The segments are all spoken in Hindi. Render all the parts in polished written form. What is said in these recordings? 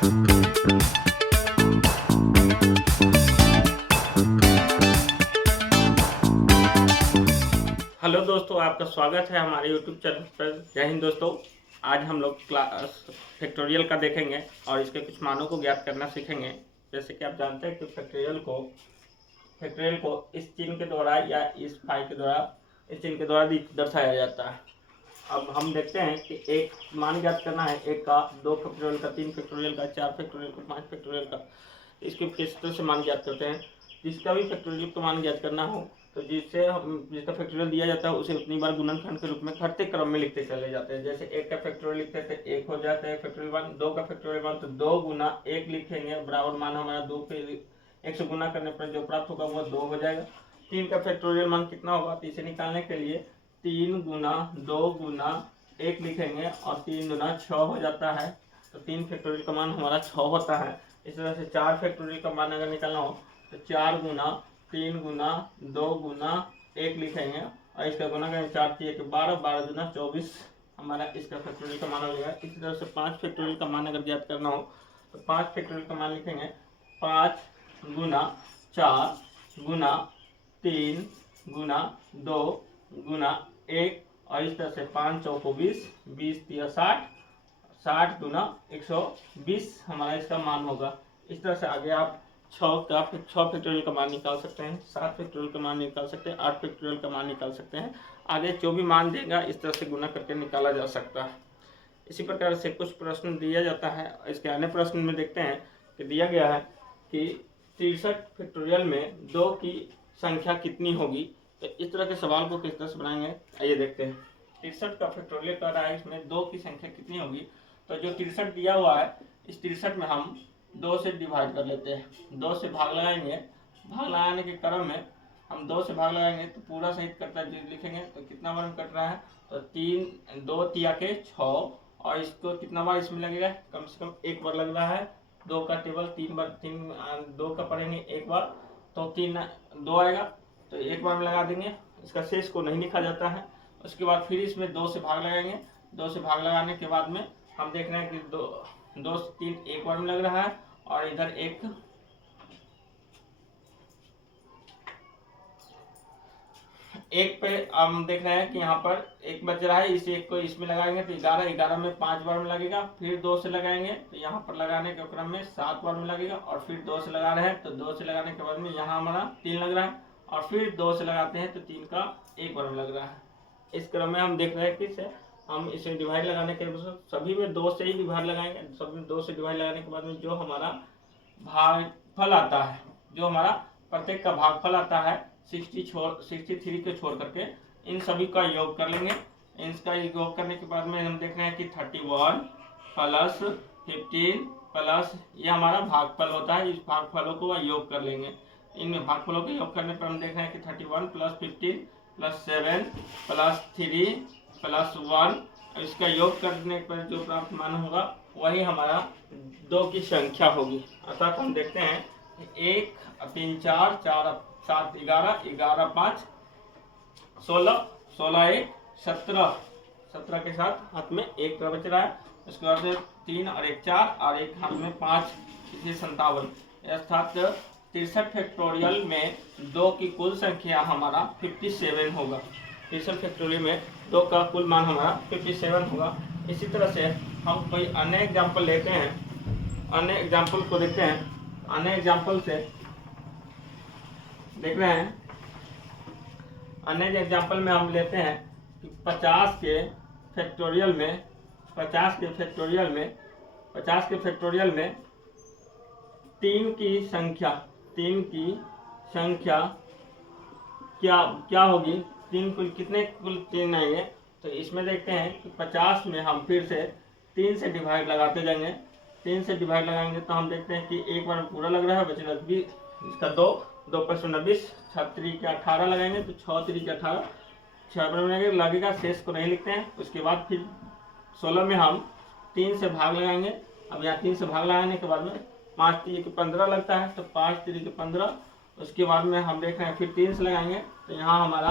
हेलो दोस्तों, आपका स्वागत है हमारे यूट्यूब चैनल पर। जय हिंद दोस्तों। आज हम लोग क्लास फैक्टोरियल का देखेंगे और इसके कुछ मानों को ज्ञात करना सीखेंगे। जैसे कि आप जानते हैं कि फैक्टोरियल को इस चिन्ह के द्वारा या इस फाई के द्वारा, इस चिन्ह के द्वारा दर्शाया जाता है। अब हम देखते हैं कि एक मान ज्ञात करना है, एक का, 2 फैक्टोरियल का, 3 फैक्टोरियल का, 4 फैक्टोरियल का, 5 फैक्टोरियल का। इसके किस तरह से मान ज्ञात करते हैं। जिसका भी फैक्टोरियल का मान ज्ञात करना हो तो जिसका फैक्टोरियल दिया जाता है उसे उतनी बार गुणनखंड के रूप में घटते क्रम में लिखते चले जाते हैं। जैसे 1 का फैक्टोरियल लिखते थे 1 हो जाता है फैक्टोरियल मान, 2 का फैक्टोरियल मान तो 2 गुना 1 लिखेंगे, बराबर मान हमारा 2 के 1 से गुना करने पर जो प्राप्त होगा वह 2 हो जाएगा। 3 का फैक्टोरियल मान कितना होगा, तो इसे निकालने के लिए 3 गुना 2 गुना 1 लिखेंगे और 3 गुना 6 हो जाता है। तो 3 फैक्टोरियल का मान हमारा 6 होता है। इस तरह से 4 फैक्टोरियल का मान अगर निकालना हो तो 4 गुना 3 गुना 2 गुना 1 लिखेंगे और इसका गुना करेंगे 4 3 12, 12 गुना 24 हमारा इसका फैक्टोरियल का मान हो जाएगा। इसी तरह से 5 फैक्टोरियल का मान अगर ज्ञात करना हो तो 5 फैक्टोरियल का मान लिखेंगे 5 गुना 4 गुना 3 गुना 2 गुना 1 और इस तरह से 5 चौको 20, 20 3 60, 60 गुना 120 हमारा इसका मान होगा। इस तरह से आगे आप 6 फैक्टोरियल का मान निकाल सकते हैं, 7 फैक्टोरियल का मान निकाल सकते हैं, 8 फैक्टोरियल का मान निकाल सकते हैं। आगे जो भी मान देगा इस तरह से गुना करके निकाला जा सकता है। इसी प्रकार से कुछ प्रश्न दिया जाता है। इसके अन्य प्रश्न में देखते हैं कि दिया गया है कि 63 फैक्टोरियल में 2 की संख्या कितनी होगी। तो इस तरह के सवाल को किस तरह से बनाएंगे, आइए देखते हैं। 63 का फैक्टोरियल कर रहा है, इसमें 2 की संख्या कितनी होगी। तो जो 63 दिया हुआ है, इस 63 में हम 2 से डिवाइड कर लेते हैं, 2 से भाग लगाएंगे। भाग लगाने के क्रम में हम 2 से भाग लगाएंगे तो पूरा सहित कटता लिखेंगे। तो कितना बार में कट रहा है, तो 3 2 तिया के 6 और इसको कितना बार इसमें लगेगा, कम से कम 1 बार लग रहा है। 2 का टेबल 3 बार, 2 का पढ़ेंगे 1 बार तो 3 2 आएगा, तो 1 बार में लगा देंगे। इसका शेष को नहीं लिखा जाता है। उसके बाद फिर इसमें 2 से भाग लगाएंगे। 2 से भाग लगाने के बाद में हम देख रहे हैं कि 2 से 3 1 बार में लग रहा है और इधर एक पे हम देख रहे हैं कि यहाँ पर 1 बच रहा है। इस 1 को इसमें लगाएंगे तो 11 में 5 बार में लगेगा। फिर 2 से लगाएंगे तो यहाँ पर लगाने के क्रम में 7 बार में लगेगा और फिर 2 से लगा रहे हैं तो 2 से लगाने के बाद में यहाँ हमारा 3 लग रहा है और फिर 2 से लगाते हैं तो 3 का 1 बार में लग रहा है। इस क्रम में हम देख रहे हैं कि हम इसे डिवाइड लगाने के सभी में 2 से ही डिवाइड लगाएंगे। सभी में 2 से डिवाइड लगाने के बाद में जो हमारा भागफल आता है, जो हमारा प्रत्येक का भागफल आता है 63 को छोड़ करके इन सभी का योग कर लेंगे। इसका योग करने के बाद में हम देख रहे हैं कि 31 प्लस 15 प्लस ये हमारा भागफल होता है। इस भागफलों को योग कर लेंगे। इन भागफलों को योग करने पर हम देख रहे हैं कि 31 प्लस 15 प्लस 7 प्लस 3 प्लस 1, इसका योग करने पर जो प्राप्त मान होगा वही हमारा 2 की संख्या होगी। अर्थात हम देखते हैं 1 3 4 4 7 11 11 5 16 16 1 17 17 के साथ हाथ में 1 का बच रहा है। उसके बाद 3 और 1 4 और 1 हाथ में 5, इसी 57। अर्थात 63 फैक्टोरियल में 2 की कुल संख्या हमारा 57 होगा। 63 फैक्टोरियल में 2 का कुल मान हमारा 57 होगा। इसी तरह से हम कोई अन्य एग्जाम्पल लेते हैं, अन्य एग्जाम्पल को देखते हैं। अन्य एग्जाम्पल से देख रहे हैं, अन्य एग्जाम्पल में हम लेते हैं कि 50 के फैक्टोरियल में 50 के फैक्टोरियल में 3 की संख्या क्या होगी। 3 कुल कितने कुल 3 आएंगे। तो इसमें देखते हैं कि 50 में हम फिर से 3 से डिवाइड लगाते जाएंगे। 3 से डिवाइड लगाएंगे तो हम देखते हैं कि 1 बार पूरा लग रहा है, बचेगा 20, इसका 2 पर 19, 6 3 के 18 लगाएंगे तो 6 3 के 18, 6 बार लगेगा, शेष को नहीं लिखते हैं। उसके बाद फिर 16 में हम 3 से भाग लगाएंगे। अब यहाँ 3 से भाग लगाने के बाद में 5 3 के 15 लगता है, तो 5 3 के 15। उसके बाद में हम देख रहे हैं फिर 3 से लगाएंगे तो यहाँ हमारा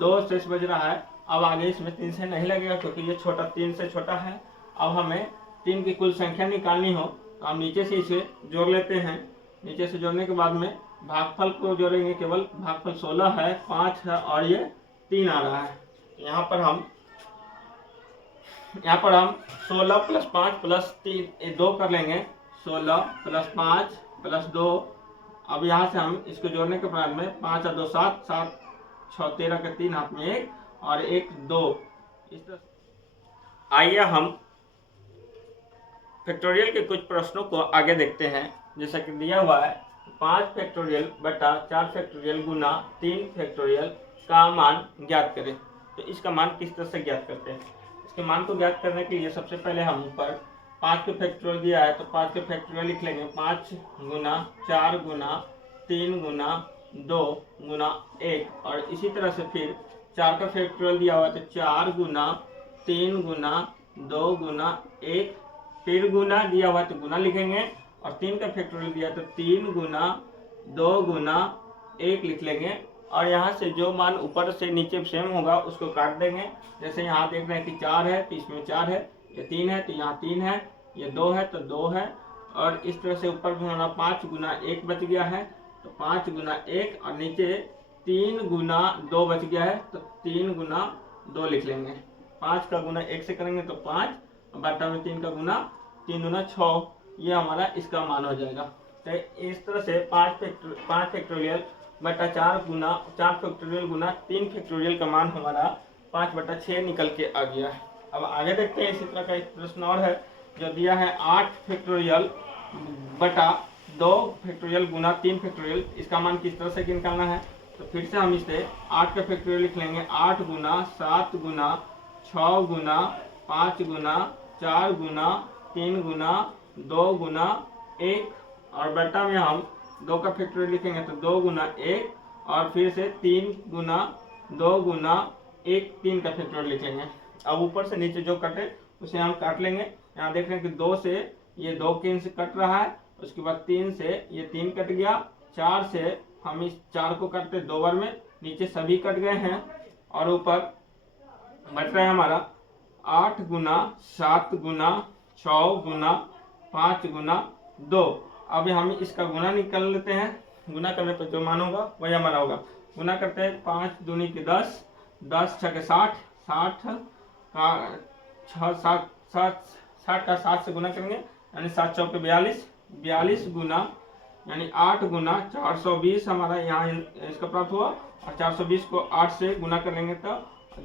2 शेष बज रहा है। अब आगे इसमें 3 से नहीं लगेगा क्योंकि ये छोटा 3 से छोटा है। अब हमें 3 की कुल संख्या निकालनी हो तो हम नीचे से इसे जोड़ लेते हैं। नीचे से जोड़ने के बाद में भागफल को जोड़ेंगे, केवल भागफल 16 है, 5 है और ये 3 आ रहा है। यहाँ पर हम 16 प्लस 5 प्लस 3 2 कर लेंगे। 16 प्लस 5 प्लस 2। अब यहाँ से हम इसको जोड़ने के बाद में 5 और 2 7, 7 6 13 के 3 हाथ में 1 और 1 2। इस तरह आइए हम फैक्टोरियल के कुछ प्रश्नों को आगे देखते हैं। जैसा कि दिया हुआ है 5 फैक्टोरियल बटा 4 फैक्टोरियल गुना 3 फैक्टोरियल का मान ज्ञात करें। तो इसका मान किस तरह से ज्ञात करते हैं? इसके मान को ज्ञात करने के लिए सबसे पहले हम ऊपर 5 के फैक्टोरियल दिया है तो 5 के फैक्टोरियल लिख लेंगे। 5 गुना 4 गुना 3 गुना 2 गुना 1। और इसी तरह से फिर 4 का फैक्टोरियल दिया हुआ है तो 4 गुना 3 गुना 2 गुना 1। फिर गुना दिया हुआ है तो गुना लिखेंगे। और 3 का फैक्टोरियल दिया तो 3 गुना 2 गुना 1 लिख लेंगे। और यहाँ से जो मान ऊपर से नीचे सेम होगा उसको काट देंगे। जैसे यहाँ देख रहे हैं कि 4 है तो इसमें 4 है, ये 3 है तो यहाँ 3 है, ये 2 है तो 2 है। और इस तरह से ऊपर भी हमारा 5 गुना 1 बच गया है तो 5 गुना 1। और नीचे 3 गुना 2 बच गया है तो 3 गुना 2 लिख लेंगे। 5 का गुना 1 से करेंगे तो 5, बटा में 3 का गुना 3 गुना 6, ये हमारा इसका मान हो जाएगा। तो इस तरह से 5 फैक्टोरियल बटा 4 गुना 4 फैक्टोरियल गुना 3 फैक्टोरियल का मान हमारा 5/6 निकल के आ गया है। अब आगे देखते हैं। इसी तरह का एक प्रश्न और है जो दिया है 8 फैक्टोरियल बटा 2 फैक्टोरियल गुना 3 फैक्टोरियल। इसका मान किस तरह से निकालना है? तो फिर से हम इसे 8 का फैक्टोरियल लिख लेंगे। 8 गुना 7 गुना 6 गुना 5 गुना 4 गुना 3 गुना 2 गुना 1। और बटा में हम 2 का फैक्टोरियल लिखेंगे तो 2 गुना 1। और फिर से 3 गुना 2 गुना 1, 3 का फैक्टोरियल लिख लेंगे। अब ऊपर से नीचे जो कटे उसे हम काट लेंगे। यहाँ देख रहे हैं कि 2 से ये 2 से कट रहा है, उसके बाद 3 से ये 3 कट गया, 4 से हम इस 4 को काटते 2 बार में, नीचे सभी कट गए हैं। और ऊपर बच रहा है हमारा 8 गुना 7 गुना 6 गुना 5 गुना 2। अब हम इसका गुना निकाल लेते हैं। गुना करने पर जो मान होगा वही हमारा होगा। गुना करते हैं 5 दूनी के 10, 10 6 के 60, 60 का 60 का 7 से गुना करेंगे यानी 7 चौके 42, 42 गुना यानी 8 गुना 420 हमारा यहाँ इसका प्राप्त हुआ। और 420 को 8 से गुना कर लेंगे तो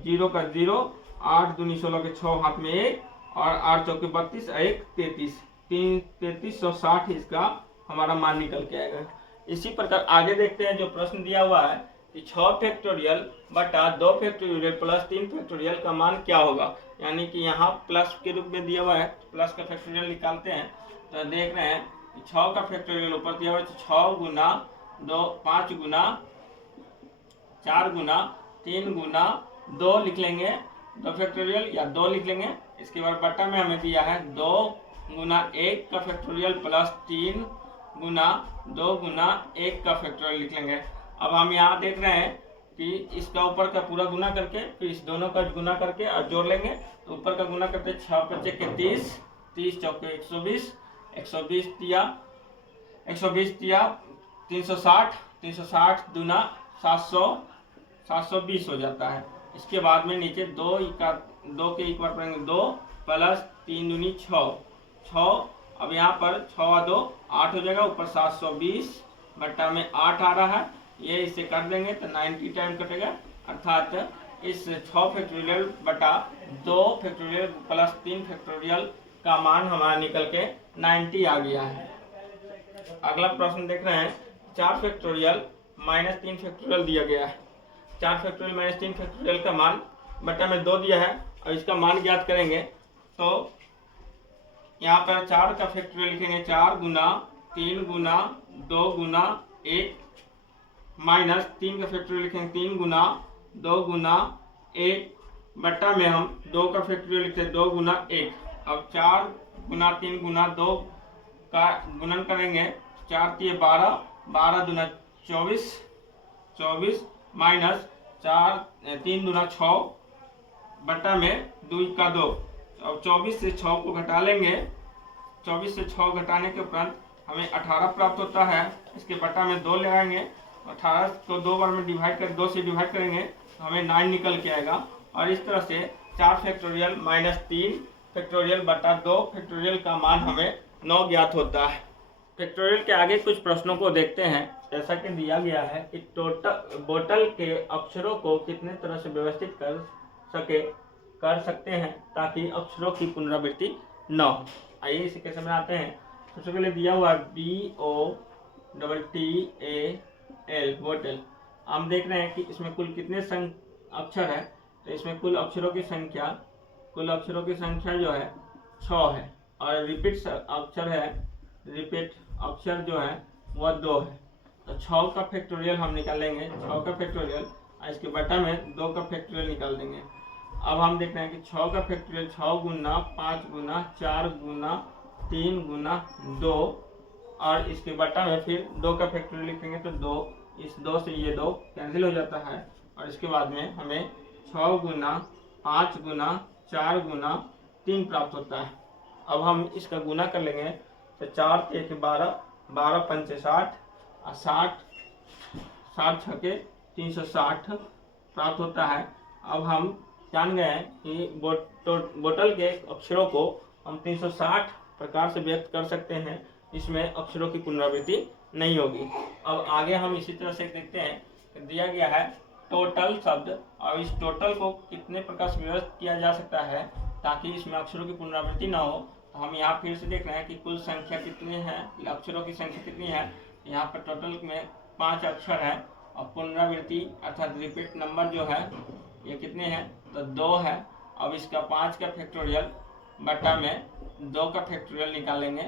0 का 0, 8 दूनी 16 के 6 हाथ में 1 और 8 चौके 32, 1 33, 3360 इसका हमारा मान निकल के आएगा। इसी प्रकार आगे देखते हैं जो प्रश्न दिया हुआ है कि 6 फैक्टोरियल बटा 2 फैक्टोरियल प्लस 3 फैक्टोरियल का मान क्या होगा। यानी कि यहाँ प्लस के रूप में दिया हुआ है, प्लस का फैक्टोरियल निकालते हैं। तो देख रहे हैं कि 6 का फैक्टोरियल ऊपर दिया हुआ है तो 6 गुना 2 5 गुना 4 गुना 3 गुना 2 लिख लेंगे, 2 फैक्टोरियल या 2 लिख लेंगे। इसके बाद बटा में हमें दिया है 2 गुना 1 का फैक्टोरियल प्लस 3 गुना 2 गुना 1 का फैक्टोरियल लिख लेंगे। अब हम यहाँ देख रहे हैं कि इसका ऊपर का पूरा गुना करके फिर इस दोनों का गुना करके और जोड़ लेंगे। तो ऊपर का गुना करते 6 5 के 30, 30 चौके 120, 120 तिया 360, 360 दूना 700, 720 हो जाता है। इसके बाद में नीचे 2 के एक बार पढ़ेंगे 2 प्लस 3 दूनी 6, 6। अब यहाँ पर 6 और 2 8 हो जाएगा, ऊपर 720 बट्टा में 8 आ रहा है, ये इसे कर देंगे तो 90 टाइम कटेगा। अर्थात इस 6 फैक्टोरियल बटा 2 फैक्टोरियल प्लस 3 फैक्टोरियल का मान हमारा निकल के 90 आ गया है। अगला प्रश्न देख रहे हैं 4 फैक्टोरियल माइनस 3 फैक्टोरियल दिया गया है। 4 फैक्टोरियल माइनस 3 फैक्टोरियल का मान बटा में 2 दिया है और इसका मान ज्ञात करेंगे। तो यहाँ पर 4 का फैक्टोरियल लिखेंगे 4 गुना 3 गुना 2 गुना 1 माइनस 3 का फैक्टोरियल लिखेंगे 3 गुना 2 गुना 1 बट्टा में हम 2 का फैक्टोरियल लिखते हैं 2 गुना 1। अब 4 गुना 3 गुना 2 का गुणन करेंगे, 4 3 12, 12 दूना 24, 24 माइनस 3 दूना 6 बट्टा में 2 का 2। अब 24 से 6 को घटा लेंगे 24 से 6 घटाने के उपरांत हमें 18 प्राप्त होता है। इसके बटा में 2 लगाएंगे, 18 को 2 बार में डिवाइड कर 2 से डिवाइड करेंगे तो हमें 9 निकल के आएगा। और इस तरह से 4 फैक्टोरियल माइनस 3 फैक्टोरियल बटा 2 फैक्टोरियल का मान हमें 9 ज्ञात होता है। फैक्टोरियल के आगे कुछ प्रश्नों को देखते हैं। जैसा कि दिया गया है कि बोतल के अक्षरों को कितने तरह से व्यवस्थित कर सकते हैं ताकि अक्षरों की पुनरावृत्ति न हो। आइए इसे कैसे बनाते हैं। सबसे पहले दिया हुआ BOTTAL बोतल। हम देख रहे हैं कि इसमें कुल कितने अक्षर है, तो इसमें कुल अक्षरों की संख्या जो है 6 है और रिपीट अक्षर जो है वह 2 है। तो 6 का फैक्टोरियल हम निकालेंगे, 6 का फैक्टोरियल, इसके बटा में 2 का फैक्टोरियल निकाल देंगे। अब हम देख रहे हैं कि 6 का फैक्टोरियल 6 गुना 5 गुना 4 गुना 3 गुना 2 और इसके बटा में फिर 2 का फैक्टोरियल लिखेंगे तो 2, इस 2 से ये 2 कैंसिल हो जाता है और इसके बाद में हमें 6 गुना 5 गुना 4 गुना 3 प्राप्त होता है। अब हम इसका गुना कर लेंगे तो 4 के 12, 12 पंचे 60 और 60 छके 360 प्राप्त होता है। अब हम जान गए कि बोतल के अक्षरों को हम 360 प्रकार से व्यक्त कर सकते हैं, इसमें अक्षरों की पुनरावृत्ति नहीं होगी। अब आगे हम इसी तरह से देखते हैं। दिया गया है टोटल शब्द, और इस टोटल को कितने प्रकार से व्यवस्थित किया जा सकता है ताकि इसमें अक्षरों की पुनरावृत्ति ना हो। तो हम यहाँ फिर से देख रहे हैं कि कुल संख्या कितनी है, अक्षरों की संख्या कितनी है। यहाँ पर टोटल में 5 अक्षर है और पुनरावृत्ति अर्थात रिपीट नंबर जो है ये कितने हैं, तो 2 है। अब इसका 5 का फैक्टोरियल बटा में 2 का फैक्टोरियल निकालेंगे।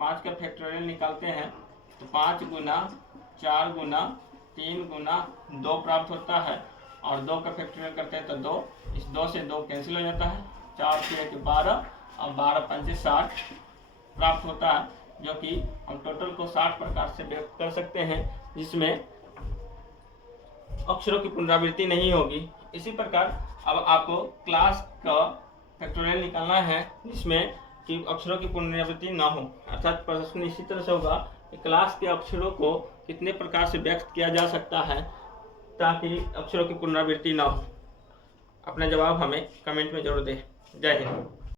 5 का फैक्टोरियल निकालते हैं तो 5 गुना 4 गुना 3 गुना 2 प्राप्त होता है और 2 का फैक्टोरियल करते हैं तो 2, इस 2 से 2 कैंसिल हो जाता है। 4 से 12 और 12 पंचे 60 प्राप्त होता है, जो कि हम टोटल को 60 प्रकार से व्यक्त कर सकते हैं जिसमें अक्षरों की पुनरावृत्ति नहीं होगी। इसी प्रकार अब आपको क्लास का फैक्टोरियल निकालना है जिसमें कि अक्षरों की पुनरावृत्ति ना हो। अर्थात प्रश्न इसी तरह से होगा कि क्लास के अक्षरों को कितने प्रकार से व्यक्त किया जा सकता है ताकि अक्षरों की पुनरावृत्ति ना हो। अपना जवाब हमें कमेंट में जरूर दें। जय हिंद।